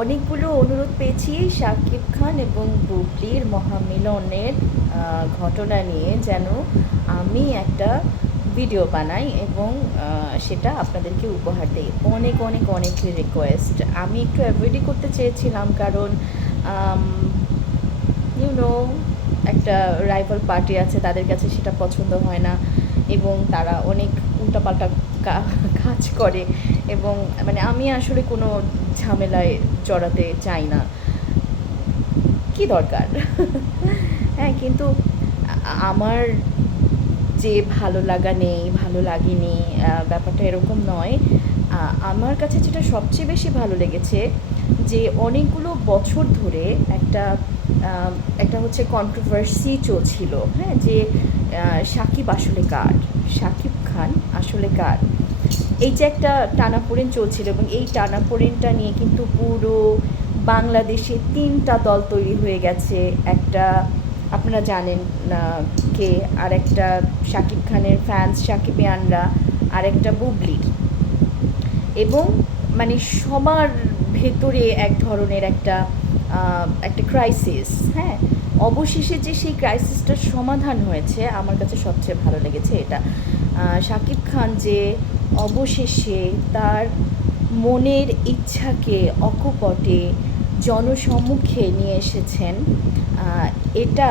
অনেকগুলো অনুরোধ পেয়েছি শাকিব খান এবং বুবলির মহামিলনের ঘটনা নিয়ে যেন আমি একটা ভিডিও বানাই এবং সেটা আপনাদেরকে উপহার দিই। অনেক অনেক অনেক রিকোয়েস্ট আমি একটু অ্যাভয়েডই করতে চেয়েছিলাম কারণ ইউ নো একটা রাইভাল পার্টি আছে তাদের কাছে সেটা পছন্দ হয় না এবং তারা অনেক উল্টাপাল্টা কাজ করে এবং মানে আমি আসলে কোনো ঝামেলায় জড়াতে চাই না। কি দরকার? হ্যাঁ কিন্তু আমার যে ভালো লাগা নেই, ভালো লাগেনি ব্যাপারটা এরকম নয়। আমার কাছে যেটা সবচেয়ে বেশি ভালো লেগেছে যে অনেকগুলো বছর ধরে একটা একটা হচ্ছে কন্ট্রোভার্সি চলছিল। হ্যাঁ যে সাকিব আসলে কার? সাকিব খান আসলে কার? এই যে একটা টানাপোড়েন চলছিল এবং এই টানাপোড়েনটা নিয়ে কিন্তু পুরো বাংলাদেশে তিনটা দল তৈরি হয়ে গেছে। একটা আপনারা জানেন না কে? আর একটা শাকিব খানের ফ্যান্স সাকিবিয়ানরা আর একটা বুবলির এবং মানে সবার ভেতরে এক ধরনের একটা একটা ক্রাইসিস হ্যাঁ? অবশেষে যে সেই ক্রাইসিসটার সমাধান হয়েছে, আমার কাছে সবচেয়ে ভালো লেগেছে এটা। শাকিব খান যে অবশেষে তার মনের ইচ্ছাকে অকপটে জনসম্মুখে নিয়ে এসেছেন এটা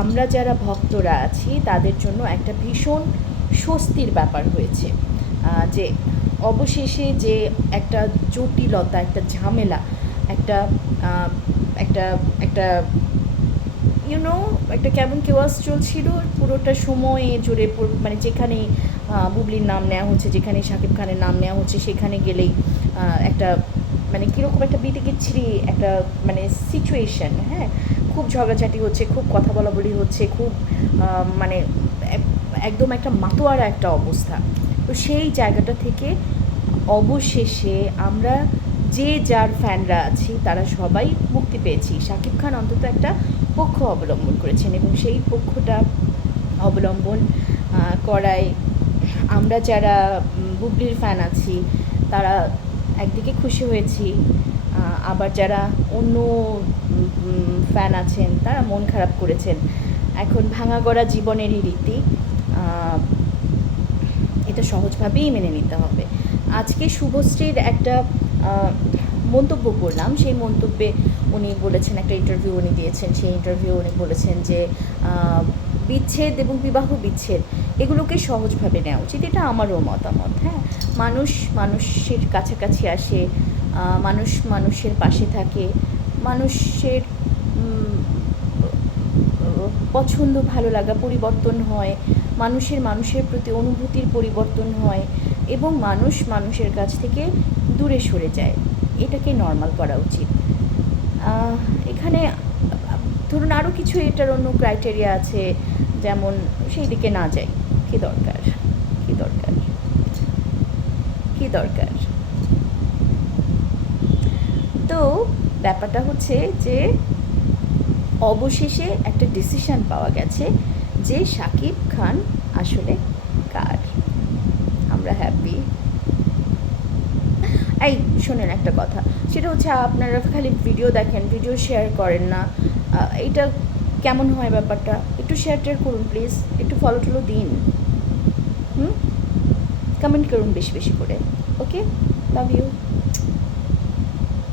আমরা যারা ভক্তরা আছি, তাদের জন্য একটা ভীষণ স্বস্তির ব্যাপার হয়েছে। যে অবশেষে যে একটা জটিলতা, একটা ঝামেলা, একটা একটা একটা ইউনো একটা কেমন কেওয়াস চলছিল, পুরোটা সময় জুড়ে মানে যেখানে বুবলির নাম নেওয়া হচ্ছে, যেখানে শাকিব খানের নাম নেওয়া হচ্ছে, সেখানে গেলেই একটা মানে কীরকম একটা বিতিকিচ্ছিরি একটা মানে সিচুয়েশন হ্যাঁ? খুব ঝগড়াঝাটি হচ্ছে, খুব কথা বলা বলি হচ্ছে, খুব মানে একদম একটা মাতোয়ারা একটা অবস্থা। তো সেই জায়গাটা থেকে অবশেষে আমরা যে যার ফ্যানরা আছি, তারা সবাই মুক্তি পেয়েছি। শাকিব খান অন্তত একটা পক্ষ অবলম্বন করেছেন এবং সেই পক্ষটা অবলম্বন করায় আমরা যারা বুবলির ফ্যান আছি, তারা একদিকে খুশি হয়েছি আবার যারা অন্য ফ্যান আছেন, তারা মন খারাপ করেছেন। এখন ভাঙা গড়া জীবনেরই রীতি এটা সহজভাবেই মেনে নিতে হবে। আজকে শুভশ্রীর একটা মন্তব্য করলাম। সেই মন্তব্যে উনি বলেছেন, একটা ইন্টারভিউ উনি দিয়েছেন। সেই ইন্টারভিউ উনি বলেছেন যে বিচ্ছেদ এবং বিবাহ বিচ্ছেদ, এগুলোকে সহজভাবে নেওয়া উচিত। এটা আমারও মতামত হ্যাঁ। মানুষ মানুষের কাছাকাছি আসে মানুষ মানুষের পাশে থাকে, মানুষের পছন্দ ভালো লাগা পরিবর্তন হয়, মানুষের মানুষের প্রতি অনুভূতির পরিবর্তন হয়। এবং মানুষ মানুষের কাছ থেকে দূরে সরে যায়। এটাকে নর্মাল করা উচিত। এখানে ধরুন আরও কিছু এটার অন্য ক্রাইটেরিয়া আছে, যেমন সেই দিকে না যাই, কী দরকার? কী দরকার? কী দরকার? তো ব্যাপারটা হচ্ছে যে অবশেষে একটা ডিসিশন পাওয়া গেছে যে শাকিব খান আসলে কার? আমরা হ্যাপি এই, শোনেন একটা কথা। সেটা হচ্ছে আপনারা খালি ভিডিও দেখেন ভিডিও শেয়ার করেন না। এইটা কেমন হয় ব্যাপারটা? একটু শেয়ার টেয়ার করুন প্লিজ একটু ফলো টলো দিন। হুম? কমেন্ট করুন বেশি বেশি করে। ওকে লাভ ইউ